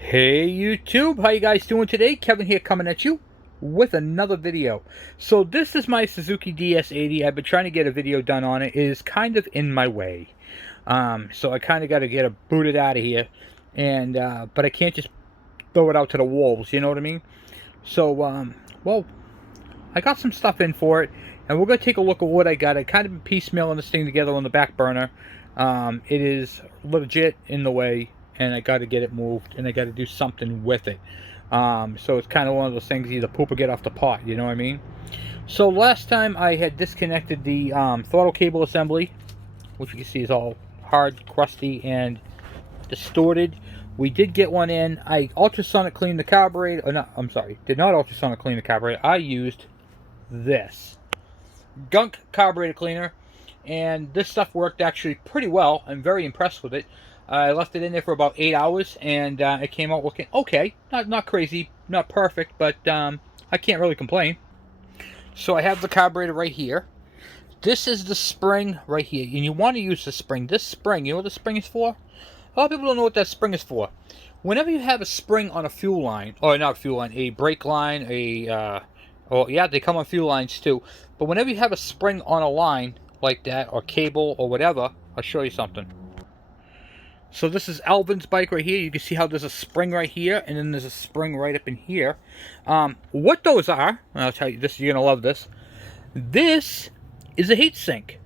Hey YouTube, how you guys doing today? Kevin here coming at you with another video. So this is my Suzuki DS80. I've been trying to get a video done on it. It is kind of in my way. So I kind of got to get it booted out of here. And but I can't just throw it out to the wolves, you know what I mean? So, well, I got some stuff in for it. And we're going to take a look at what I got. I kind of been piecemealing this thing together on the back burner. It is legit in the way. And I got to get it moved, and I got to do something with it. So it's kind of one of those things, either poop or get off the pot, you know what I mean? So last time I had disconnected the throttle cable assembly, which you can see is all hard, crusty, and distorted. We did get one in. I ultrasonic cleaned the carburetor, or not, I'm sorry, did not ultrasonic clean the carburetor. I used this gunk carburetor cleaner, and this stuff worked actually pretty well. I'm very impressed with it. I left it in there for about 8 hours, and it came out looking okay. Not crazy, not perfect, but I can't really complain. So I have the carburetor right here. This is the spring right here, and you want to use the spring. This spring, you know what the spring is for? A lot of people don't know what that spring is for. Whenever you have a spring on a fuel line, or not fuel line, a brake line, well, yeah, they come on fuel lines too. But whenever you have a spring on a line like that, or cable, or whatever, I'll show you something. So this is Alvin's bike right here. You can see how there's a spring right here, and then there's a spring right up in here. What those are, I'll tell you this, you're going to love this. This is a heat sink.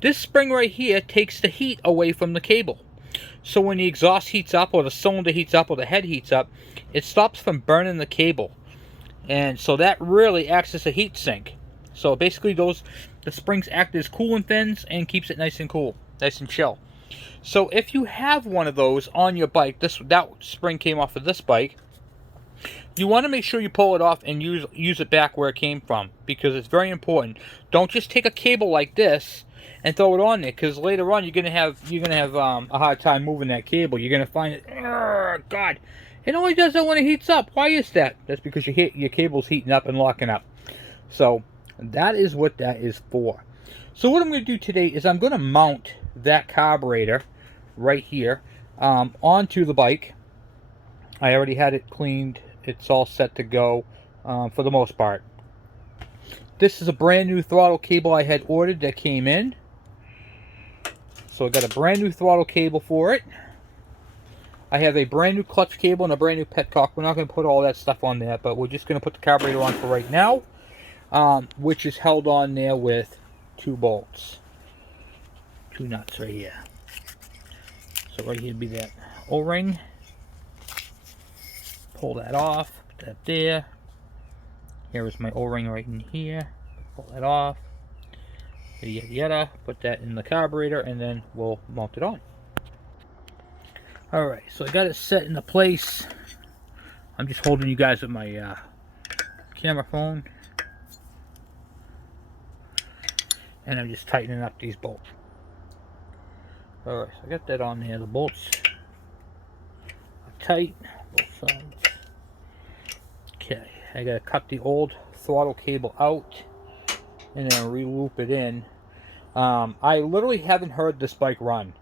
This spring right here takes the heat away from the cable. So when the exhaust heats up, or the cylinder heats up, or the head heats up, it stops from burning the cable. And so that really acts as a heat sink. So basically the springs act as coolant fins and keeps it nice and cool, nice and chill. So if you have one of those on your bike, that spring came off of this bike, you want to make sure you pull it off and use it back where it came from, because it's very important. Don't just take a cable like this and throw it on there, because later on you're gonna have a hard time moving that cable. You're gonna find it, God, it only does that when it heats up. Why is that? That's because your cable's heating up and locking up. So that is what that is for. So what I'm going to do today is I'm going to mount that carburetor right here onto the bike. I already had it cleaned. It's all set to go for the most part. This is a brand new throttle cable I had ordered that came in. So I got a brand new throttle cable for it. I have a brand new clutch cable and a brand new petcock. We're not going to put all that stuff on there, but we're just going to put the carburetor on for right now, which is held on there with 2 bolts, 2 nuts right here. So right here would be that O-ring. Pull that off, put that there. Here is my O-ring right in here. Pull that off. Yada yada. Put that in the carburetor, and then we'll mount it on. Alright, so I got it set into place. I'm just holding you guys with my camera phone. And I'm just tightening up these bolts. Alright, so I got that on there. The bolts are tight, both sides. Okay, I gotta cut the old throttle cable out and then re-loop it in. I literally haven't heard this bike run.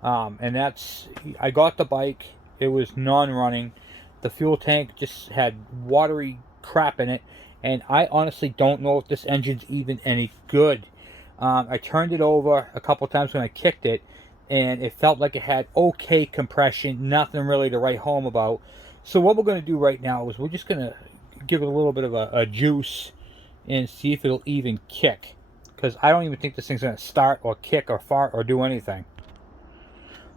And that's, I got the bike, it was non-running. The fuel tank just had watery crap in it. And I honestly don't know if this engine's even any good. I turned it over a couple times when I kicked it, and it felt like it had okay compression, nothing really to write home about. So what we're going to do right now is we're just going to give it a little bit of a juice and see if it'll even kick. Because I don't even think this thing's going to start or kick or fart or do anything.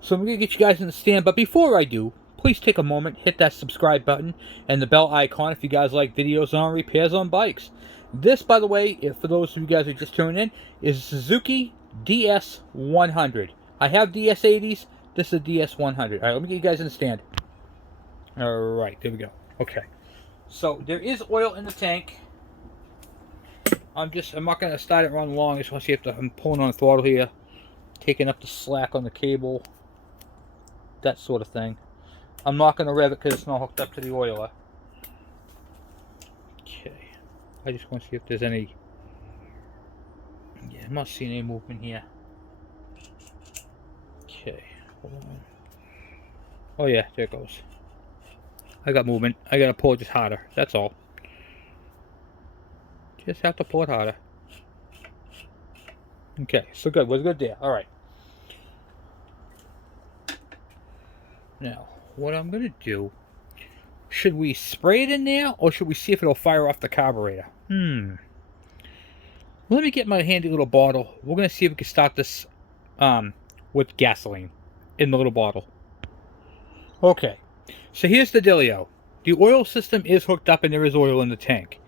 So I'm going to get you guys in the stand, but before I do, please take a moment, hit that subscribe button and the bell icon if you guys like videos on repairs on bikes. This, by the way, if for those of you guys who just tuned in, is Suzuki DS100. I have DS80s. This is a DS100. All right, let me get you guys in the stand. All right, there we go. Okay. So there is oil in the tank. I'm not going to start it run long. I just want to see if I'm pulling on the throttle here, taking up the slack on the cable, that sort of thing. I'm not going to rev it because it's not hooked up to the oiler. Okay. I just want to see if there's any... Yeah, I'm not seeing any movement here. Okay, hold on. Oh yeah, there it goes. I got movement. I gotta pull it just harder. That's all. Just have to pull it harder. Okay, so good. We're good there. Alright. Now, what I'm gonna do... Should we spray it in there, or should we see if it'll fire off the carburetor? Let me get my handy little bottle. We're gonna see if we can start this with gasoline in the little bottle. Okay, so here's the dealio. The oil system is hooked up and there is oil in the tank.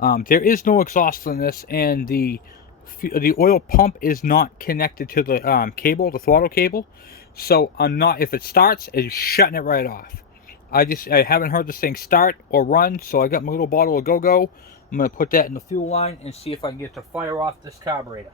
There is no exhaust in this, and the oil pump is not connected to the cable, the throttle cable. So I'm not. If it starts, it's shutting it right off. I haven't heard this thing start or run, so I got my little bottle of Go-Go. I'm gonna put that in the fuel line and see if I can get it to fire off this carburetor.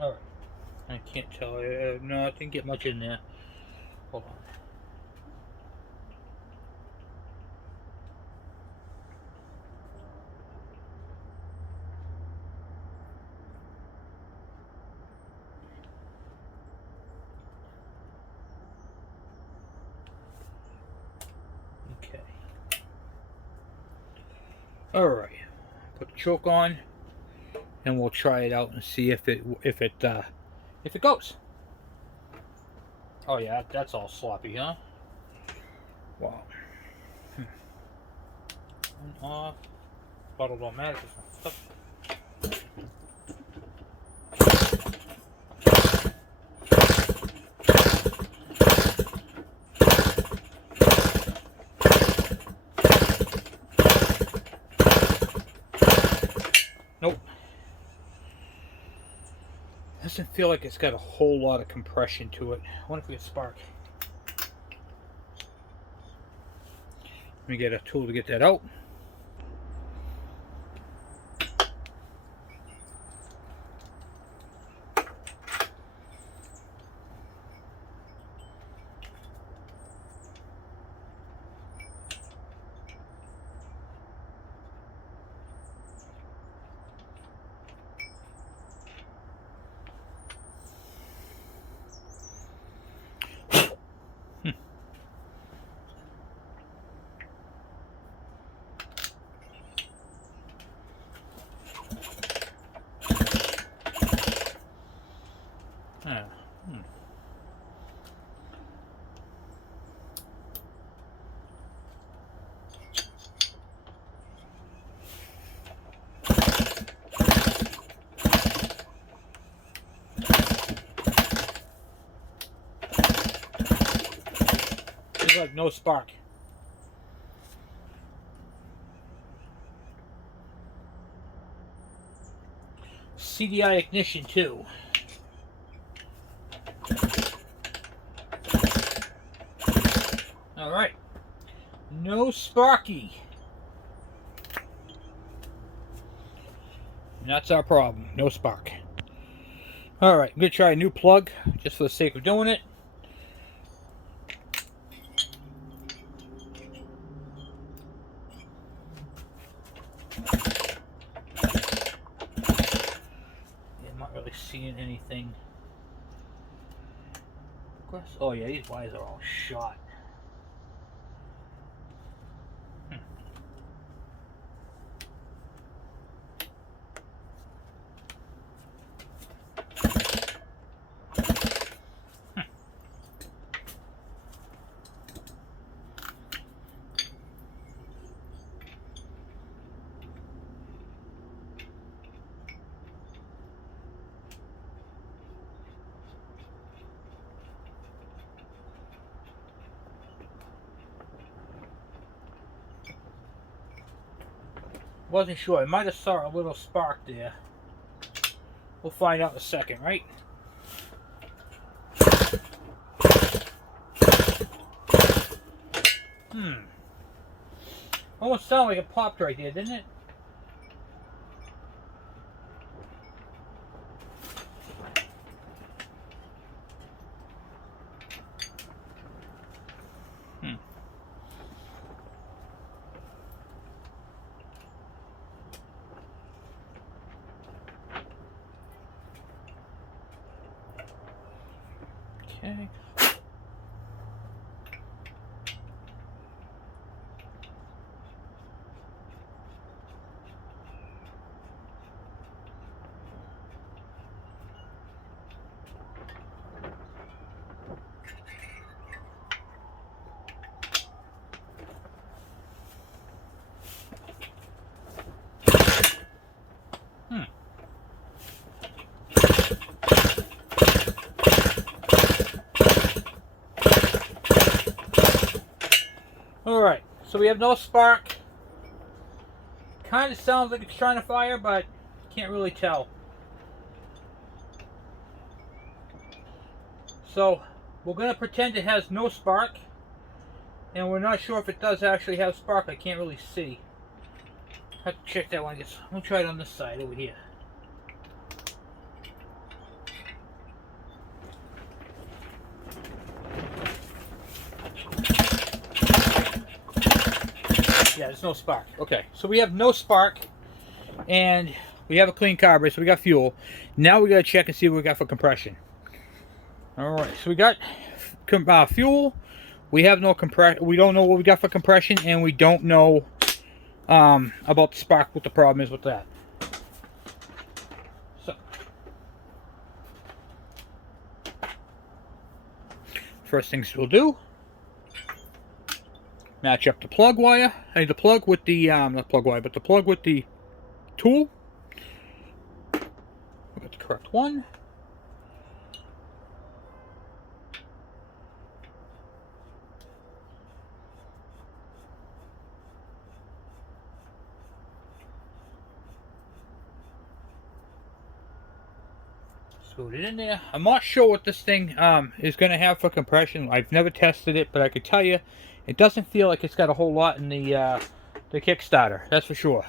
Alright. I can't tell. No, I didn't get much in there. Hold on. Okay. Alright. Put the choke on, and we'll try it out and see if it goes. Oh yeah, that's all sloppy, huh? Wow. On, off. Bottle don't matter. Nope. Doesn't feel like it's got a whole lot of compression to it. I wonder if we get spark. Let me get a tool to get that out. There's like no spark. D.I.Y ignition too. All right, no sparky. And that's our problem. No spark. All right, I'm gonna try a new plug just for the sake of doing it. I'm not really seeing anything. Oh yeah, these wires are all shot. Wasn't sure. I might have saw a little spark there. We'll find out in a second, right? Almost sounded like it popped right there, didn't it? Okay. Alright, so we have no spark. Kind of sounds like it's trying to fire, but can't really tell. So we're going to pretend it has no spark, and we're not sure if it does actually have spark. I can't really see. Have to check that one. We'll try it on this side over here. Yeah, there's no spark. Okay, so we have no spark, and we have a clean carburetor, so we got fuel. Now we got to check and see what we got for compression. Alright, so we got fuel. We have no compression. We don't know what we got for compression, and we don't know about the spark, what the problem is with that. So, first things we'll do, match up the plug wire. The plug with the not plug wire, but the plug with the tool. We got the correct one. Screwed it in there. I'm not sure what this thing is going to have for compression. I've never tested it, but I could tell you, it doesn't feel like it's got a whole lot in the Kickstarter. That's for sure.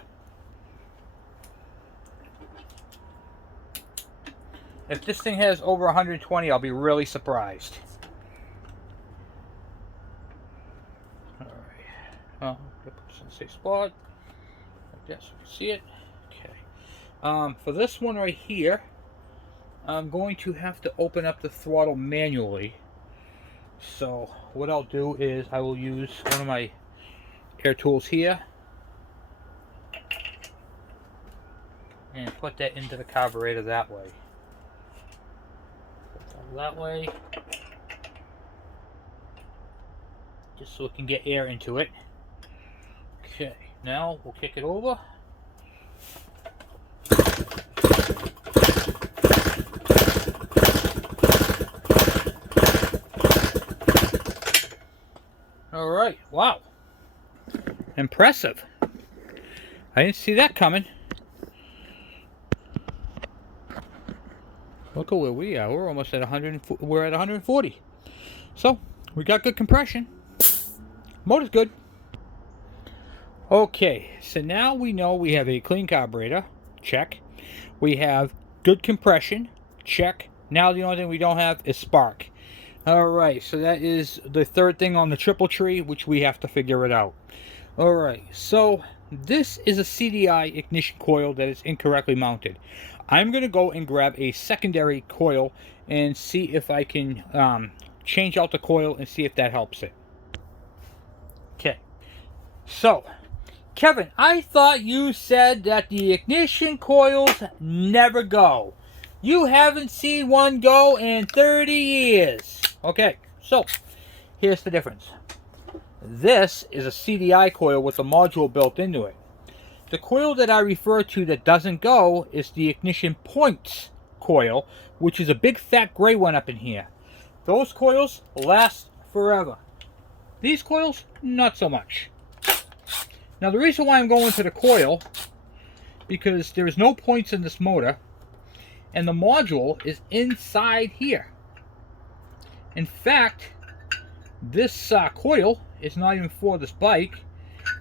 If this thing has over 120, I'll be really surprised. All right. Put this in a safe spot. Like that so you can see it. Okay. For this one right here, I'm going to have to open up the throttle manually. So what I'll do is I will use one of my air tools here and put that into the carburetor that way. Put that way, just so it can get air into it. Okay, now we'll kick it over. Alright, wow. Impressive. I didn't see that coming. Look at where we are. We're almost at 100. We're at 140. So, we got good compression. Motor's good. Okay, so now we know we have a clean carburetor. Check. We have good compression. Check. Now the only thing we don't have is spark. Alright, so that is the third thing on the triple tree, which we have to figure it out. Alright, so this is a CDI ignition coil that is incorrectly mounted. I'm going to go and grab a secondary coil and see if I can change out the coil and see if that helps it. Okay, so Kevin, I thought you said that the ignition coils never go. You haven't seen one go in 30 years. Okay, so here's the difference. This is a CDI coil with a module built into it. The coil that I refer to that doesn't go is the ignition points coil, which is a big fat gray one up in here. Those coils last forever. These coils, not so much. Now the reason why I'm going to the coil, because there is no points in this motor, and the module is inside here. In fact, this coil is not even for this bike,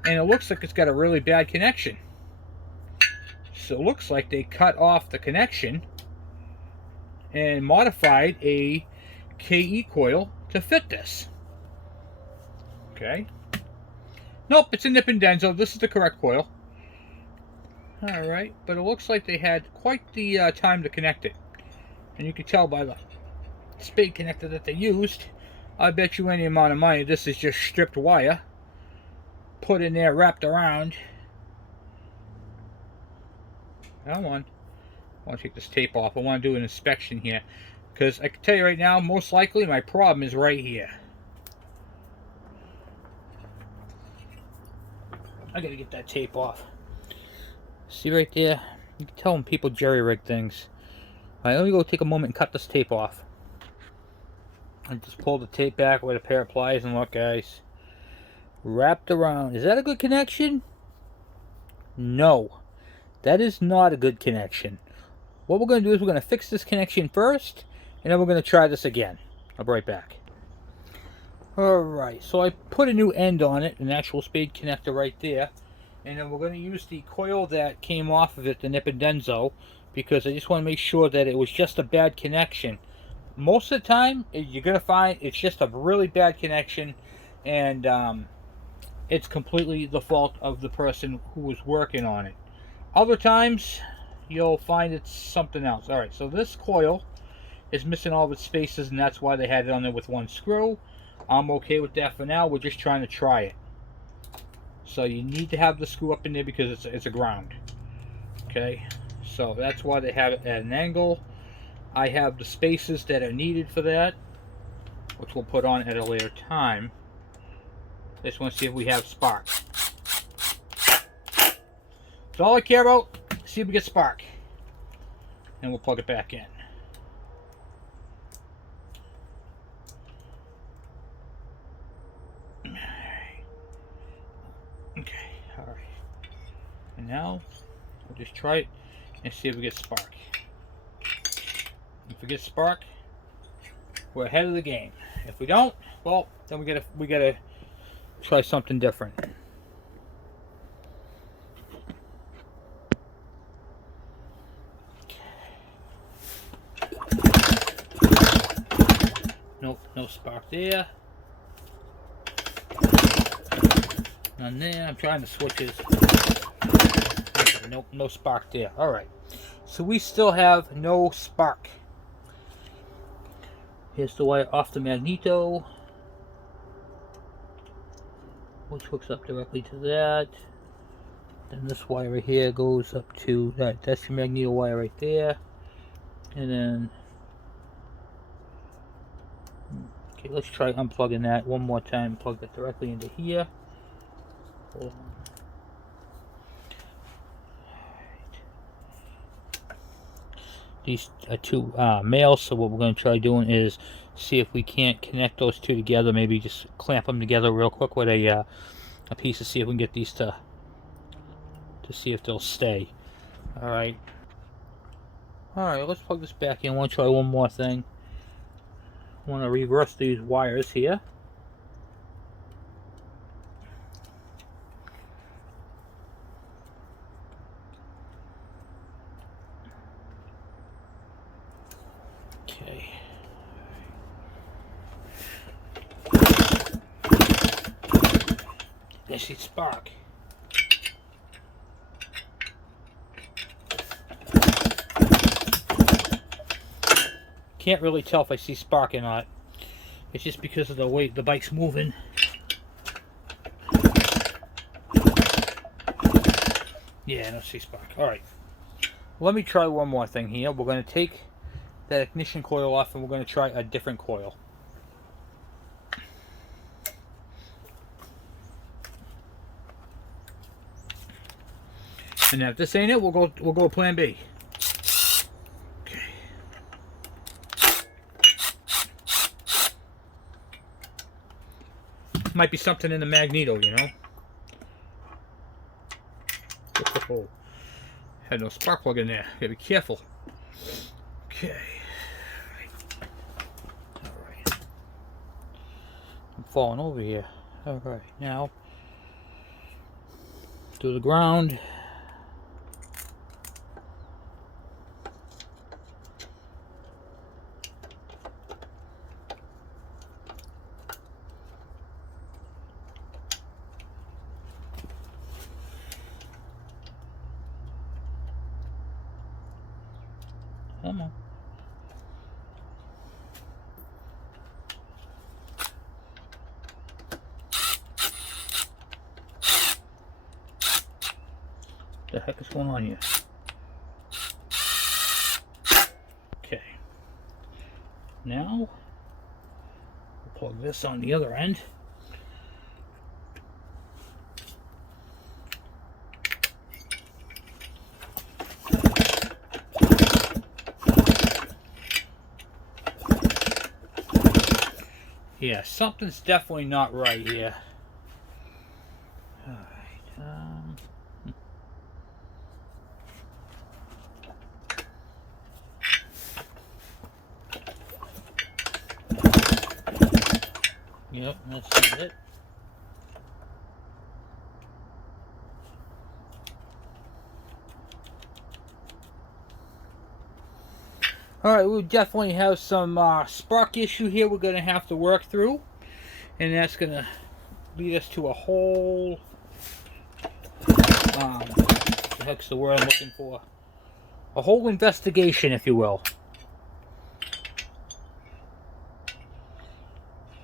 and it looks like it's got a really bad connection. So it looks like they cut off the connection and modified a KE coil to fit this. Okay. Nope, it's a Nip and Denso. This is the correct coil. Alright, but it looks like they had quite the time to connect it. And you can tell by the spade connector that they used. I bet you any amount of money this is just stripped wire, put in there, wrapped around. Come on. I want to take this tape off. I want to do an inspection here, because I can tell you right now, most likely my problem is right here. I gotta get that tape off. See right there? You can tell when people jerry-rig things. Alright, let me go take a moment and cut this tape off. And just pull the tape back with a pair of pliers, and look, guys. Wrapped around. Is that a good connection? No. That is not a good connection. What we're going to do is we're going to fix this connection first, and then we're going to try this again. I'll be right back. Alright, so I put a new end on it, an actual spade connector right there. And then we're going to use the coil that came off of it, the Nip and Denso, because I just want to make sure that it was just a bad connection. Most of the time, you're going to find it's just a really bad connection, and it's completely the fault of the person who was working on it. Other times, you'll find it's something else. Alright, so this coil is missing all of its spaces, and that's why they had it on there with one screw. I'm okay with that for now. We're just trying to try it. So you need to have the screw up in there because it's a ground. Okay, so that's why they have it at an angle. I have the spaces that are needed for that, which we'll put on at a later time. Just want to see if we have spark. That's all I care about. See if we get spark. And we'll plug it back in. Okay, alright. And now, we'll just try it and see if we get spark. If we get spark, we're ahead of the game. If we don't, well, then we gotta try something different. Nope, no spark there. None there. I'm trying the switches. Okay, nope, no spark there. Alright. So we still have no spark. Here's the wire off the magneto, which hooks up directly to that. Then this wire right here goes up to that. That's the magneto wire right there. And then, okay, let's try unplugging that one more time. Plug that directly into here. Hold on. These are two males, so what we're going to try doing is see if we can't connect those two together. Maybe just clamp them together real quick with a piece to see if we can get these to see if they'll stay. Alright, let's plug this back in. I want to try one more thing. I want to reverse these wires here. Okay. I see spark. Can't really tell if I see spark or not. It's just because of the way the bike's moving. Yeah, I don't see spark. Alright. Let me try one more thing here. We're going to take that ignition coil off and we're going to try a different coil. And if this ain't it, we'll go plan B. Okay. Might be something in the magneto, you know. Oh, had no spark plug in there. Gotta be careful. Okay. Alright. I'm falling over here. Alright, now to the ground. Come on. the heck is going on here? Okay. Now, we'll plug this on the other end. Yeah, something's definitely not right here. Alright, yep, that's it. Alright, we definitely have some spark issue here we're going to have to work through. And that's going to lead us to a whole... what the heck's the word I'm looking for? A whole investigation, if you will.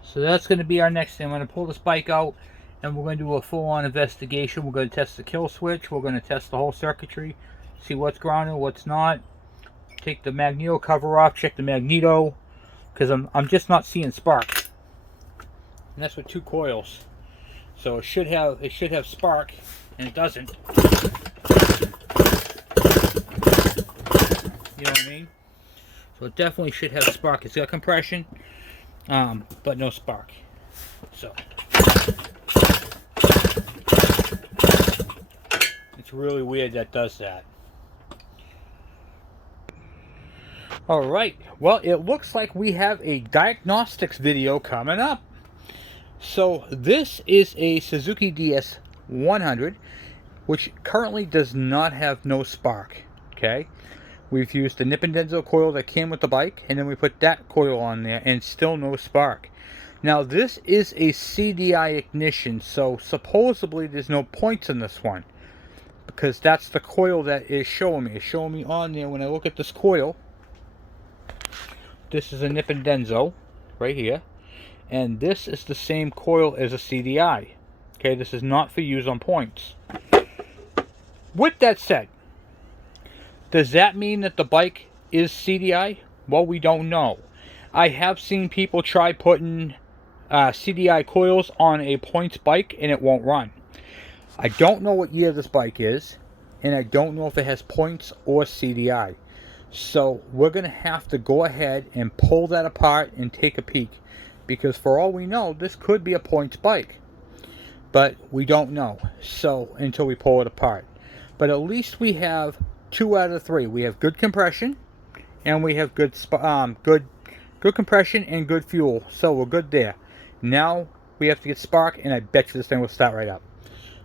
So that's going to be our next thing. I'm going to pull this bike out and we're going to do a full-on investigation. We're going to test the kill switch. We're going to test the whole circuitry. See what's grounded, what's not. Take the magneto cover off, check the magneto, because I'm just not seeing spark. And that's with 2 coils. So it should have spark, and it doesn't. You know what I mean? So it definitely should have spark. It's got compression, but no spark. So it's really weird that does that. Alright, well, it looks like we have a diagnostics video coming up. So this is a Suzuki DS100, which currently does not have no spark. Okay, we've used the Nippon Denso coil that came with the bike, and then we put that coil on there, and still no spark. Now this is a CDI ignition, so supposedly there's no points in this one, because that's the coil that is showing me. It's showing me on there when I look at this coil. This is a Nippon Denso right here, and this is the same coil as a CDI. Okay, this is not for use on points. With that said, does that mean that the bike is CDI? Well, we don't know. I have seen people try putting CDI coils on a points bike and it won't run. I don't know what year this bike is, and I don't know if it has points or CDI. So we're going to have to go ahead and pull that apart and take a peek, because for all we know, this could be a points bike, but we don't know. So until we pull it apart, but at least we have 2 out of 3. We have good compression, and we have good compression and good fuel. So we're good there. Now we have to get spark, and I bet you this thing will start right up.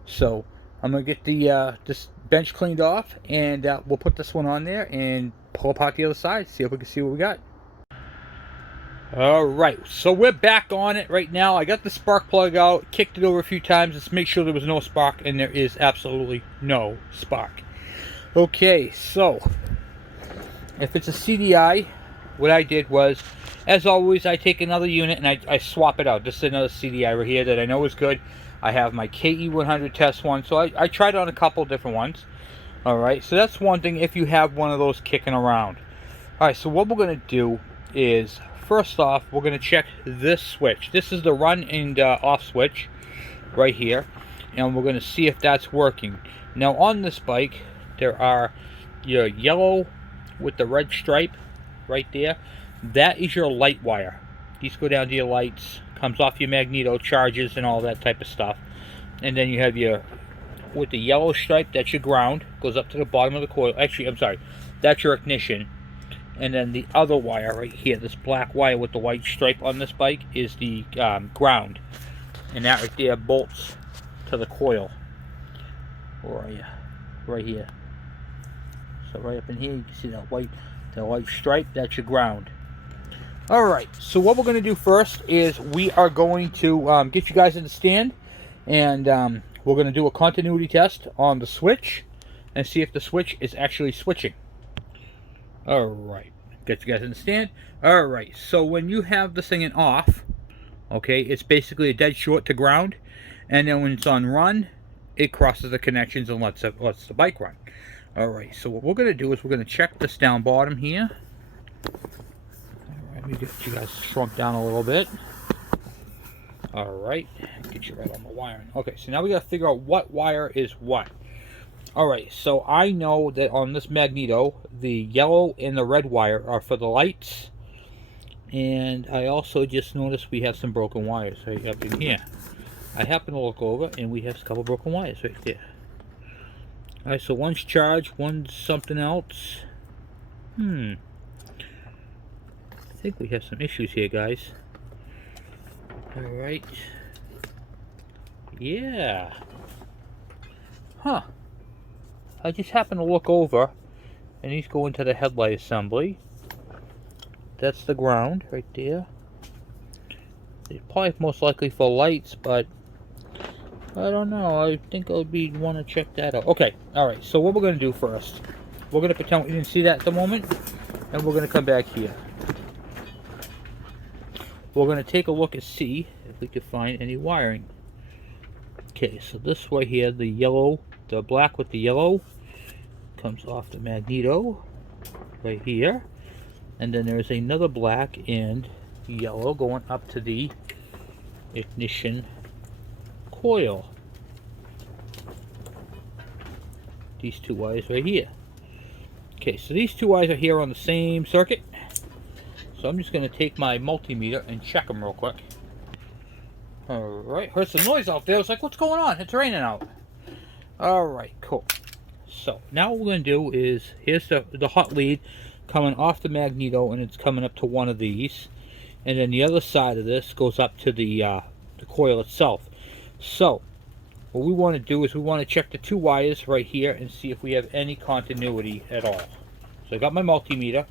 So I'm gonna get the this bench cleaned off, and we'll put this one on there and pull apart the other side, see if we can see what we got. Alright, so we're back on it right now. I got the spark plug out, kicked it over a few times just to make sure there was no spark, and there is absolutely no spark. Okay, so if it's a CDI, what I did was, as always, I take another unit and I swap it out. This is another CDI right here that I know is good. I have my KE100 test one, so I tried on a couple different ones. Alright, so that's one thing if you have one of those kicking around. Alright, so what we're going to do is, first off, we're going to check this switch. This is the run and off switch right here, and we're going to see if that's working. Now on this bike, there are your yellow with the red stripe right there. That is your light wire. These go down to your lights, comes off your magneto, charges and all that type of stuff. And then you have your, with the yellow stripe, that's your ground, goes up to the bottom of the coil. Actually, I'm sorry, that's your ignition. And then the other wire right here, this black wire with the white stripe on this bike, is the ground. And that right there bolts to the coil. Where are you? Right here. So right up in here, you can see that white stripe, that's your ground. Alright, so what we're going to do first is we are going to get you guys in the stand, and we're going to do a continuity test on the switch and see if the switch is actually switching. Alright, get you guys in the stand. Alright, so when you have this thing in off, okay, it's basically a dead short to ground, and then when it's on run, it crosses the connections and lets the bike run. Alright, so what we're going to do is we're going to check this down bottom here. Alright, let me get you guys shrunk down a little bit. Alright, get you right on the wiring. Okay, so now we got to figure out what wire is what. Alright, so I know that on this magneto, the yellow and the red wire are for the lights. And I also just noticed we have some broken wires right up in here. I happen to look over and we have a couple broken wires right there. Alright, so one's charged, one's something else. I think we have some issues here, guys. Alright. Yeah. Huh. I just happened to look over and these go into the headlight assembly. That's the ground right there. It's probably most likely for lights, but I don't know. I think I'll want to check that out. Okay, alright, so what we're going to do first, we're going to pretend we didn't see that at the moment, and we're going to come back here. We're going to take a look and see if we can find any wiring. Okay, so this way here, the yellow, the black with the yellow, comes off the magneto, right here. And then there's another black and yellow going up to the ignition coil. These two wires right here. Okay, so these two wires are here on the same circuit. So I'm just going to take my multimeter and check them real quick. Alright, heard some noise out there. I was like, what's going on? It's raining out. Alright, cool. So now what we're going to do is, here's the hot lead coming off the magneto, and it's coming up to one of these. And then the other side of this goes up to the coil itself. So what we want to do is we want to check the two wires right here and see if we have any continuity at all. So I got my multimeter.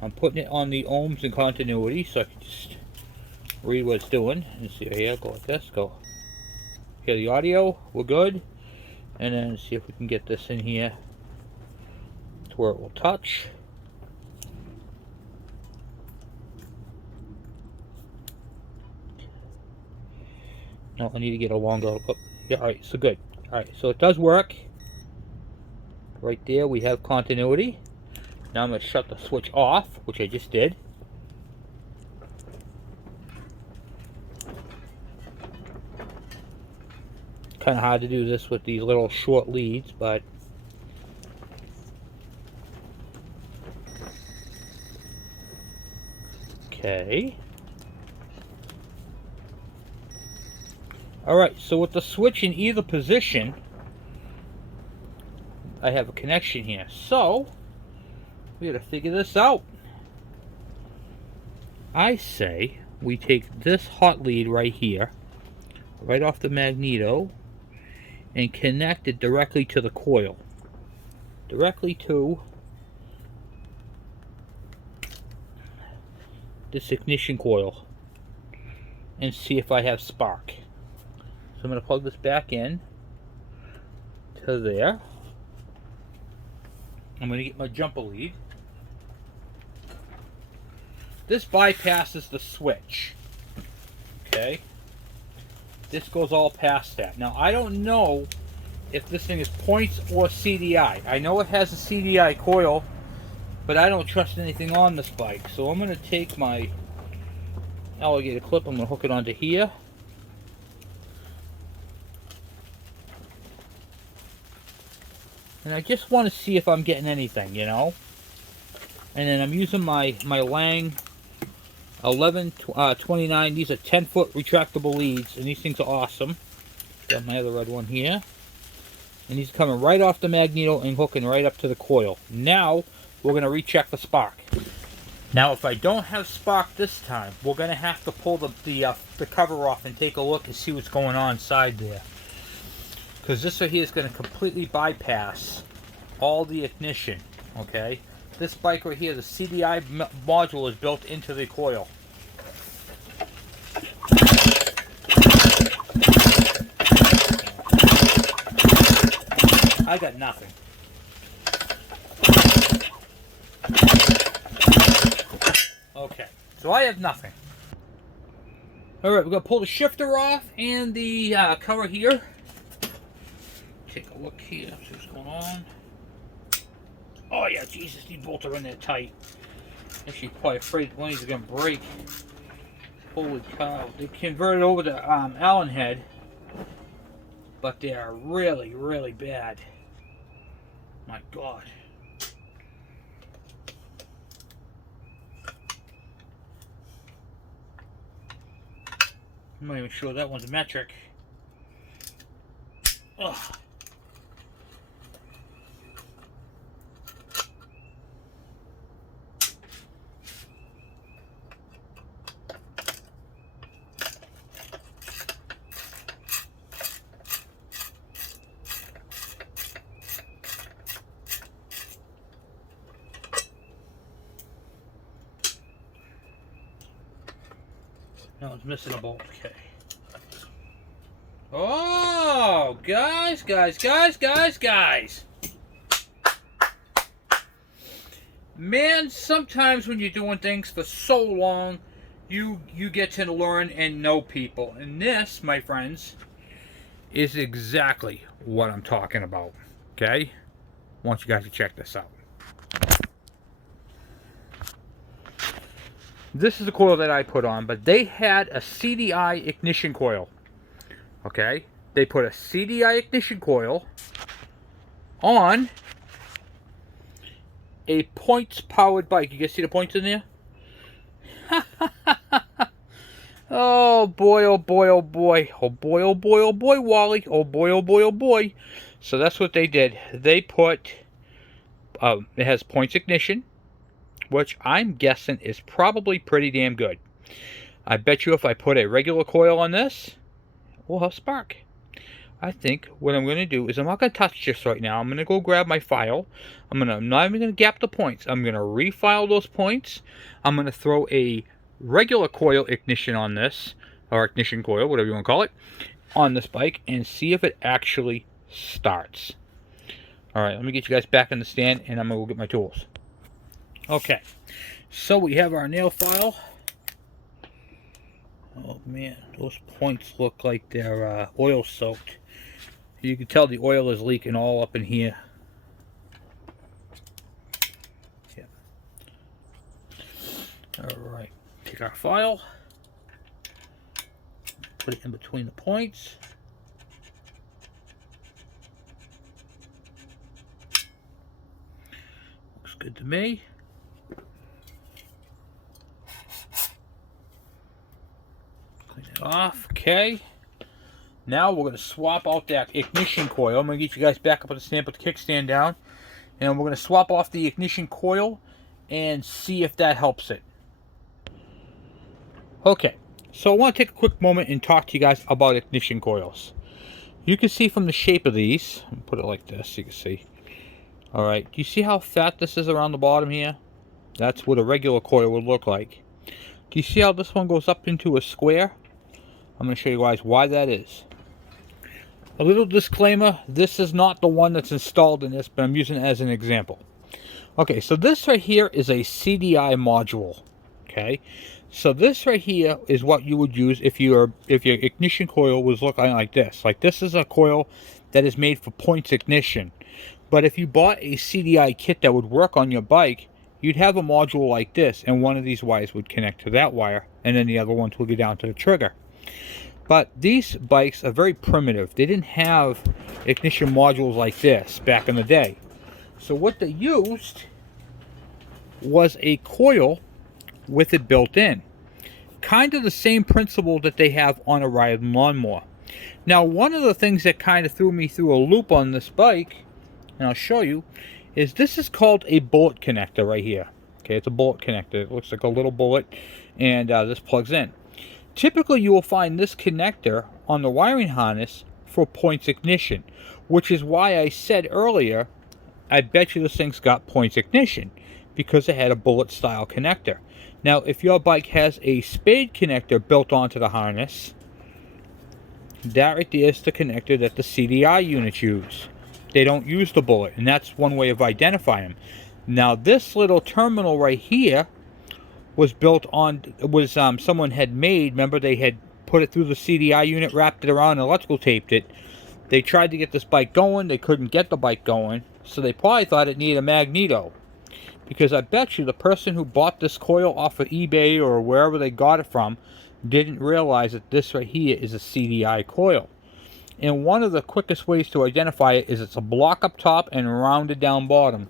I'm putting it on the ohms and continuity so I can just read what it's doing. And see here, go like this, go. Hear the audio, we're good. And then see if we can get this in here to where it will touch. No, I need to get a longer. Oh, yeah, alright, so good. Alright, so it does work. Right there we have continuity. Now I'm going to shut the switch off, which I just did. Kind of hard to do this with these little short leads, but okay. Alright, so with the switch in either position, I have a connection here. So we gotta figure this out. I say we take this hot lead right here, right off the magneto, and connect it directly to the coil. Directly to this ignition coil. And see if I have spark. So I'm going to plug this back in to there. I'm going to get my jumper lead. This bypasses the switch. Okay. This goes all past that. Now I don't know if this thing is points or CDI. I know it has a CDI coil, but I don't trust anything on this bike. So I'm going to take my alligator clip, I'm going to hook it onto here. And I just want to see if I'm getting anything, you know. And then I'm using my Lang 1129. These are 10-foot retractable leads, and these things are awesome. Got my other red one here. And these are coming right off the magneto and hooking right up to the coil. Now, we're going to recheck the spark. Now, if I don't have spark this time, we're going to have to pull the cover off and take a look and see what's going on inside there. Because this right here is going to completely bypass all the ignition, okay? This bike right here, the CDI module is built into the coil. I got nothing. Okay, so I have nothing. Alright, we're going to pull the shifter off and the cover here. take a look here, see what's going on. Oh yeah, Jesus, these bolts are in there tight. Actually, probably afraid one of these are gonna break. Holy cow! They converted over to Allen head, but they are really, really bad. My God. I'm not even sure that one's metric. Ugh. That one's missing a bolt. Okay. Oh, guys. Man, sometimes when you're doing things for so long, you get to learn and know people. And this, my friends, is exactly what I'm talking about. Okay? I want you guys to check this out. This is the coil that I put on, but they had a CDI ignition coil. Okay? They put a CDI ignition coil on a points powered bike. You guys see the points in there? Oh boy, oh boy, oh boy. Oh boy, oh boy, oh boy, Wally. Oh boy, oh boy, oh boy. So that's what they did. They put, it has points ignition, which I'm guessing is probably pretty damn good. I bet you if I put a regular coil on this, we'll have spark. I think what I'm going to do is I'm not going to touch this right now. I'm going to go grab my file. I'm not even going to gap the points. I'm going to refile those points. I'm going to throw a regular coil ignition on this, or ignition coil, whatever you want to call it, on this bike and see if it actually starts. Alright, let me get you guys back in the stand and I'm going to go get my tools. Okay, so we have our nail file. Oh man, those points look like they're oil soaked. You can tell the oil is leaking all up in here. Yeah. Alright, take our file, put it in between the points. Looks good to me. Clean it off. Okay. Now we're going to swap out that ignition coil. I'm going to get you guys back up on the stand, put the kickstand down. And we're going to swap off the ignition coil and see if that helps it. Okay, so I want to take a quick moment and talk to you guys about ignition coils. You can see from the shape of these, I'll put it like this so you can see. Alright, do you see how fat this is around the bottom here? That's what a regular coil would look like. Do you see how this one goes up into a square? I'm going to show you guys why that is. A little disclaimer, this is not the one that's installed in this, but I'm using it as an example. Okay, so this right here is a CDI module. Okay, so this right here is what you would use if your ignition coil was looking like this. Like this is a coil that is made for points ignition. But if you bought a CDI kit that would work on your bike, you'd have a module like this, and one of these wires would connect to that wire, and then the other ones would go down to the trigger. But these bikes are very primitive. They didn't have ignition modules like this back in the day. So what they used was a coil with it built in. Kind of the same principle that they have on a riding lawnmower. Now, one of the things that kind of threw me through a loop on this bike, and I'll show you, is this is called a bullet connector right here. Okay, it's a bullet connector. It looks like a little bullet, and this plugs in. Typically, you will find this connector on the wiring harness for points ignition, which is why I said earlier, I bet you this thing's got points ignition, because it had a bullet style connector. Now, if your bike has a spade connector built onto the harness, that right there is the connector that the CDI units use. They don't use the bullet, and that's one way of identifying them. Now, this little terminal right here was built on, someone had made, remember they had put it through the CDI unit, wrapped it around, and electrical taped it. They tried to get this bike going. They couldn't get the bike going. So they probably thought it needed a magneto. Because I bet you the person who bought this coil off of eBay or wherever they got it from didn't realize that this right here is a CDI coil. And one of the quickest ways to identify it is it's a block up top and rounded down bottom.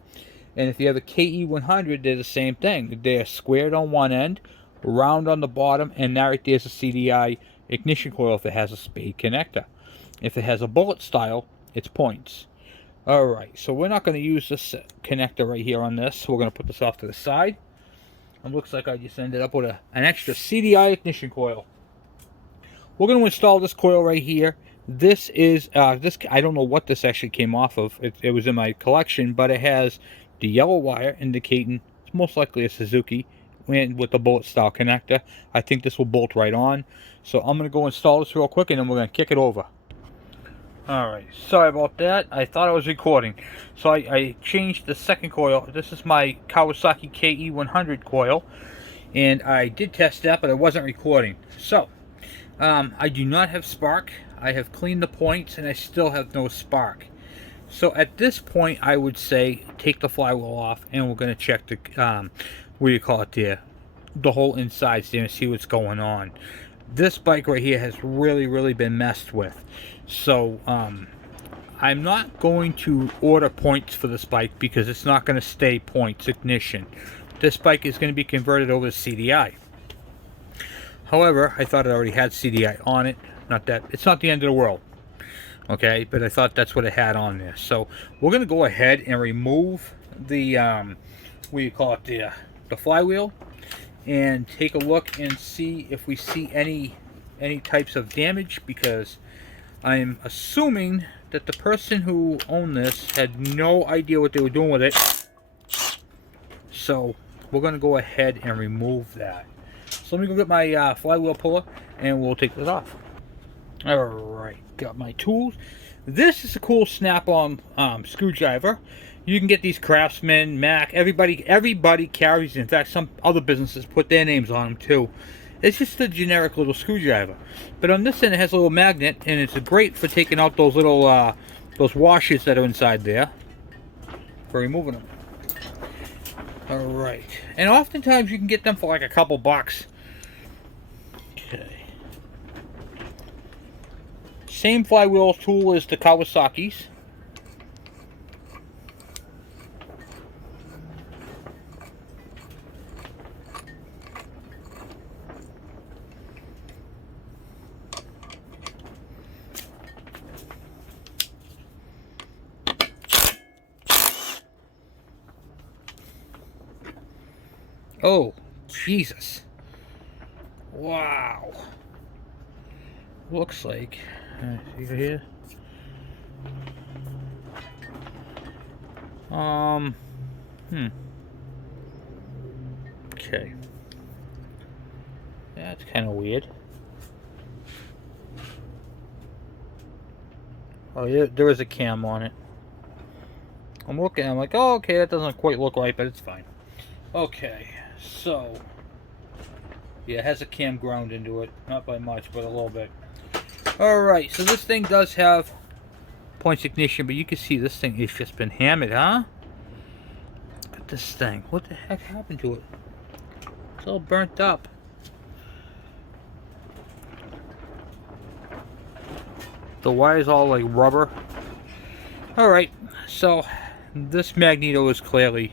And if you have a KE100, they're the same thing. They're squared on one end, round on the bottom, and that right there's a CDI ignition coil if it has a spade connector. If it has a bullet style, it's points. Alright, so we're not going to use this connector right here on this. We're going to put this off to the side. It looks like I just ended up with an extra CDI ignition coil. We're going to install this coil right here. This is, I don't know what this actually came off of. It was in my collection, but it has the yellow wire indicating it's most likely a Suzuki and with the bullet style connector. I think this will bolt right on. So I'm going to go install this real quick and then we're going to kick it over. Alright, sorry about that. I thought I was recording. So I changed the second coil. This is my Kawasaki KE100 coil. And I did test that, but I wasn't recording. So, I do not have spark. I have cleaned the points and I still have no spark. So at this point, I would say take the flywheel off and we're going to check the, what do you call it there? The whole insides there and see what's going on. This bike right here has really been messed with. So I'm not going to order points for this bike because it's not going to stay points ignition. This bike is going to be converted over to CDI. However, I thought it already had CDI on it. Not that it's not the end of the world, okay, but I thought that's what it had on there. So we're going to go ahead and remove the what do you call it, the flywheel, and take a look and see if we see any types of damage, because I'm assuming that the person who owned this had no idea what they were doing with it. So we're going to go ahead and remove that. So let me go get my flywheel puller and we'll take this off. Alright, got my tools. This is a cool snap-on screwdriver. You can get these Craftsman, Mac, everybody carries. In fact, some other businesses put their names on them too. It's just a generic little screwdriver. But on this end it has a little magnet, and it's great for taking out those little those washers that are inside there, for removing them. Alright, and oftentimes you can get them for like a couple bucks. Okay. Same flywheel tool as the Kawasaki's. Oh, Jesus. Wow. Looks like, see here? Okay. That's kind of weird. Oh, yeah, there is a cam on it. I'm looking, I'm like, oh, okay, that doesn't quite look right, but it's fine. Okay, so, yeah, it has a cam ground into it. Not by much, but a little bit. Alright, so this thing does have points ignition, but you can see this thing has just been hammered, huh? Look at this thing. What the heck happened to it? It's all burnt up. The wire's all like rubber. Alright, so this magneto is clearly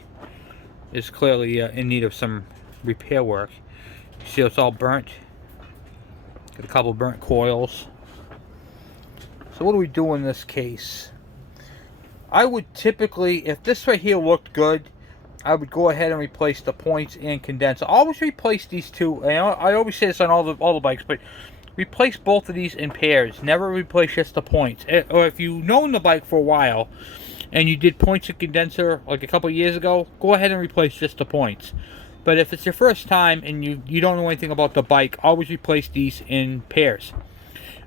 in need of some repair work. You see it's all burnt. Got a couple burnt coils. So what do we do in this case? I would typically, if this right here looked good, I would go ahead and replace the points and condenser. Always replace these two. I always say this on all the bikes, but replace both of these in pairs. Never replace just the points. Or if you've known the bike for a while and you did points and condenser like a couple years ago, go ahead and replace just the points. But if it's your first time and you don't know anything about the bike, always replace these in pairs.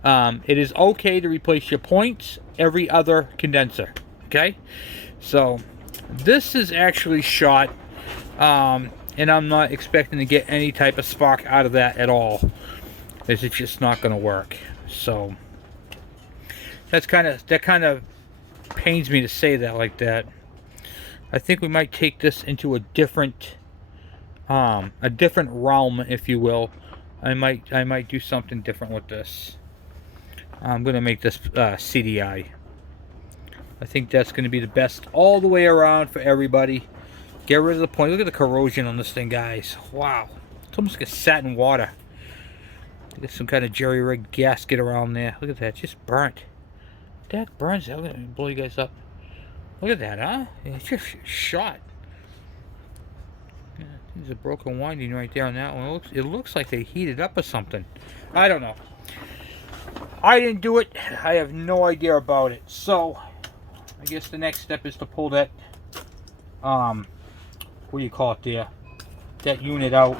It is okay to replace your points every other condenser. Okay? So this is actually shot, and I'm not expecting to get any type of spark out of that at all. It's just not going to work. So that kind of pains me to say that like that. I think we might take this into a different realm, if you will. I might do something different with this. I'm gonna make this CDI. I think that's gonna be the best all the way around for everybody. Get rid of the point. Look at the corrosion on this thing, guys. Wow, it's almost like sat in water. There's some kind of jerry-rigged gasket around there. Look at that, just burnt. That burns. I'm gonna blow you guys up. Look at that, huh? It's just shot. Yeah, there's a broken winding right there on that one. It looks like they heated up or something. I don't know. I didn't do it. I have no idea about it. So, I guess the next step is to pull that, what do you call it there? That unit out.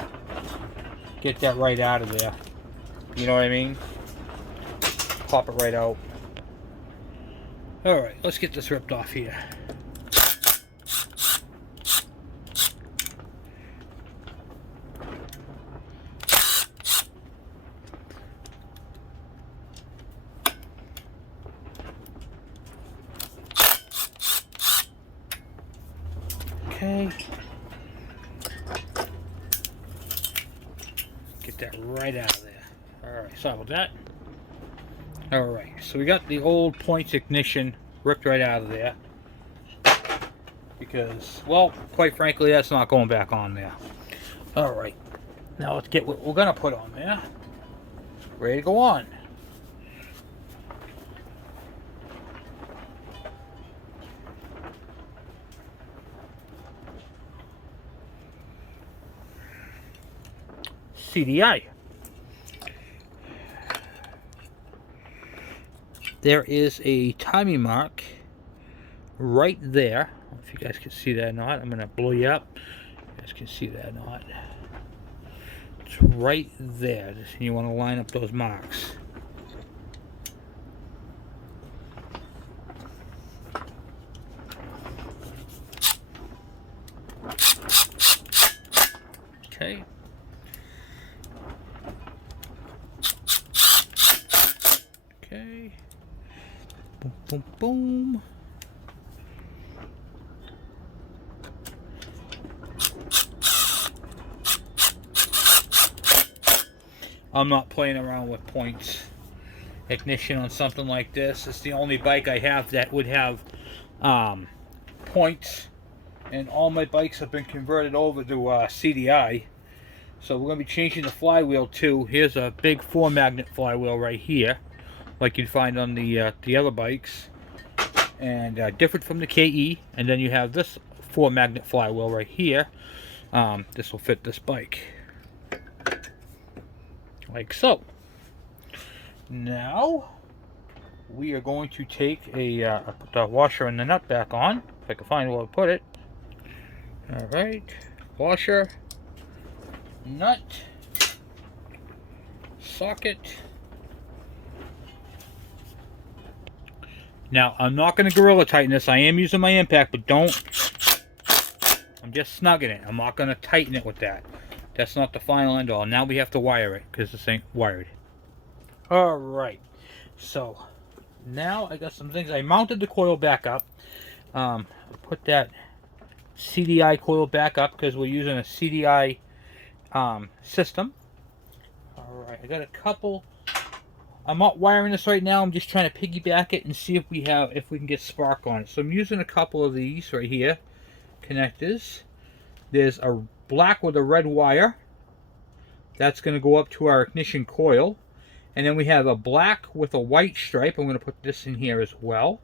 Get that right out of there. You know what I mean? Pop it right out. Alright, let's get this ripped off here. Okay. Get that right out of there. Alright, sorry about that. Alright, so we got the old points ignition ripped right out of there. Because, well, quite frankly, that's not going back on there. Alright, now let's get what we're going to put on there. Ready to go on. CDI. There is a timing mark right there. I don't know if you guys can see that or not. I'm going to blow you up. You guys can see that or not. It's right there. You want to line up those marks. Okay. Okay. Boom, boom, boom. I'm not playing around with points ignition on something like this. It's the only bike I have that would have points, and all my bikes have been converted over to CDI. So we're going to be changing the flywheel too. Here's a big 4-magnet flywheel right here, like you'd find on the other bikes, and different from the KE. And then you have this 4-magnet flywheel right here. This will fit this bike, like so. Now we are going to take put the washer and the nut back on, if I can find where to put it. All right, washer, nut, socket. Now, I'm not going to Gorilla Tighten this. I am using my impact, but I'm just snugging it. I'm not going to tighten it with that. That's not the final end all. Now we have to wire it, because this ain't wired. Alright, so now I got some things. I mounted the coil back up. Put that CDI coil back up, because we're using a CDI system. Alright, I got a couple. I'm not wiring this right now. I'm just trying to piggyback it and see if we can get spark on it. So I'm using a couple of these right here, connectors. There's a black with a red wire. That's going to go up to our ignition coil. And then we have a black with a white stripe. I'm going to put this in here as well.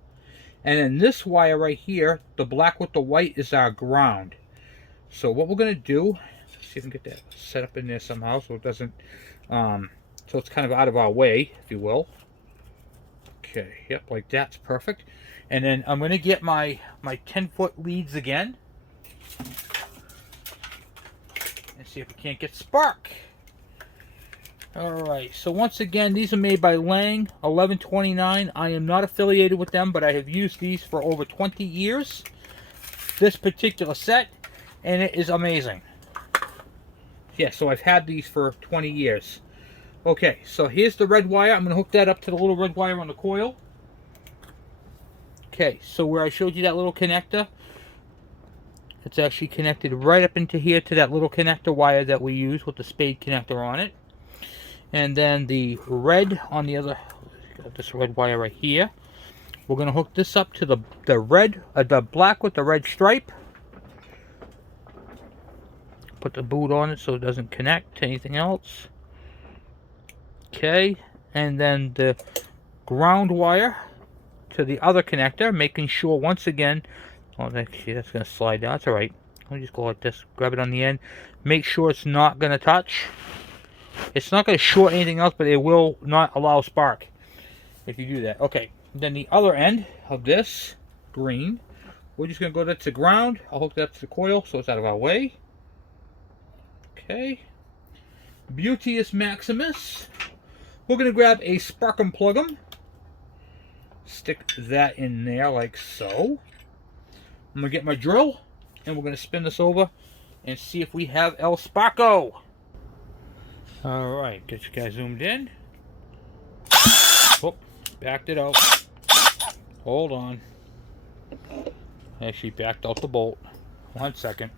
And then this wire right here, the black with the white, is our ground. So what we're going to do, let's see if we can get that set up in there somehow so it doesn't, so it's kind of out of our way, if you will. Okay, yep, like that's perfect. And then I'm going to get my 10-foot leads again. And see if we can't get spark. Alright, so once again, these are made by Lang, 1129. I am not affiliated with them, but I have used these for over 20 years. This particular set, and it is amazing. Yeah, so I've had these for 20 years. Okay, so here's the red wire. I'm going to hook that up to the little red wire on the coil. Okay, so where I showed you that little connector, it's actually connected right up into here to that little connector wire that we use with the spade connector on it. And then the red on the other, got this red wire right here. We're going to hook this up to the black with the red stripe. Put the boot on it so it doesn't connect to anything else. Okay, and then the ground wire to the other connector, making sure once again, oh, actually that's going to slide down, that's alright. Let me just go like this, grab it on the end, make sure it's not going to touch. It's not going to short anything else, but it will not allow spark if you do that. Okay, then the other end of this green, we're just going to go to ground. I'll hook that to the coil so it's out of our way. Okay, Beauteous Maximus. We're going to grab a spark and plug 'em. Stick that in there like so. I'm going to get my drill and we're going to spin this over and see if we have El Sparko. Alright, get you guys zoomed in. Whoop, backed it out. Hold on. I actually backed out the bolt. 1 second.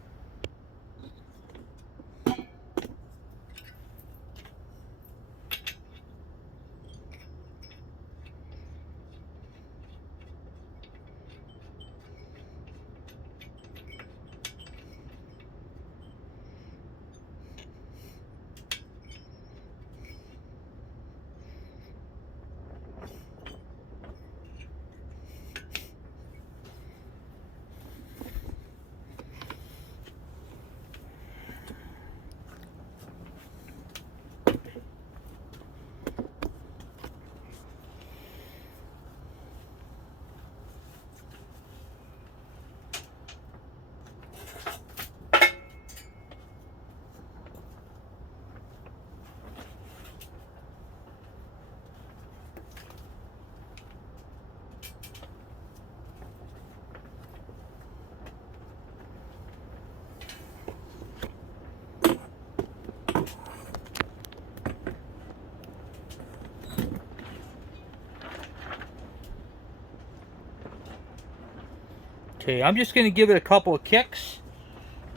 Okay, I'm just going to give it a couple of kicks,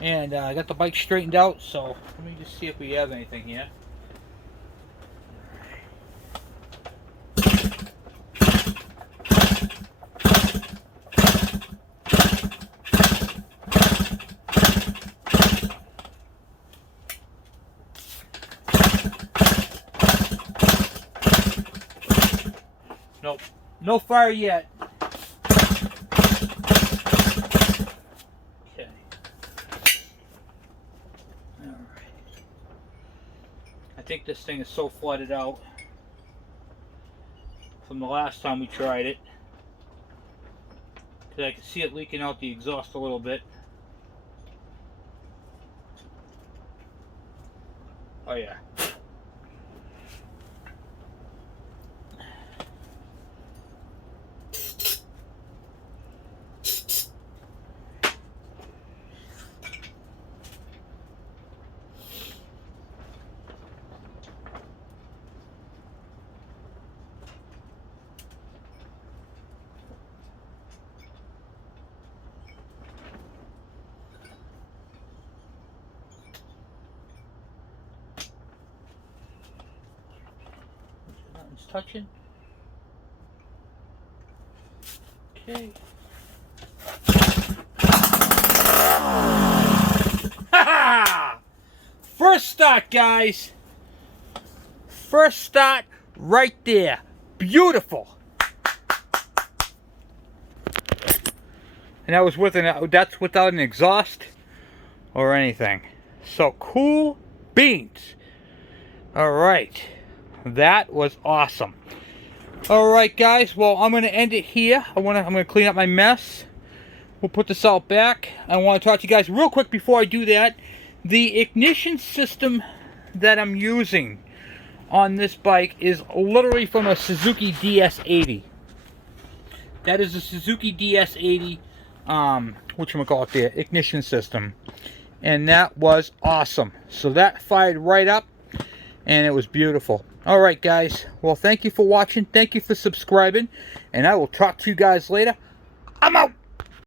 and I got the bike straightened out, so let me just see if we have anything here. Nope, no fire yet. I think this thing is so flooded out from the last time we tried it, because I can see it leaking out the exhaust a little bit. Oh yeah. Nothing's touching. Okay. Ha! First start, guys. First start right there. Beautiful. And that was that's without an exhaust or anything. So cool beans. All right. That was awesome. All right, guys. Well, I'm going to end it here. I'm going to clean up my mess. We'll put this out back. I want to talk to you guys real quick before I do that. The ignition system that I'm using on this bike is literally from a Suzuki DS80. That is a Suzuki DS80, whatchamacallit there, ignition system. And that was awesome. So that fired right up, and it was beautiful. Alright, guys. Well, thank you for watching. Thank you for subscribing. And I will talk to you guys later. I'm out.